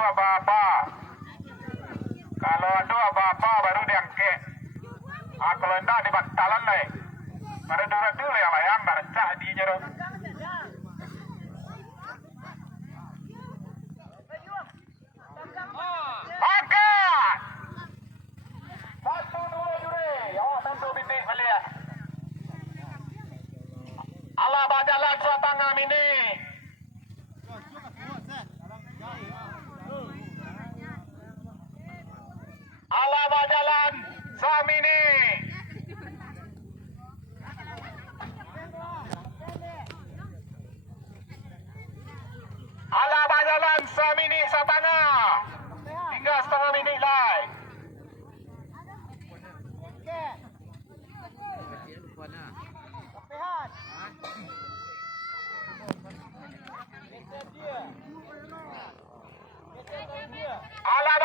apa-apa. Kalau ada apa-apa baru diangkat. Kalau tidak dibatalan lah. Baru dulu yang layang baru cah di jero. Angkat. 1-2 juri. Oh, tentu bintik melihat. Allah bajalan suatangam ini. Allah bajalan Samini. Allah bajalan Samini Satanga. Tinggal setengah minit lagi. Allah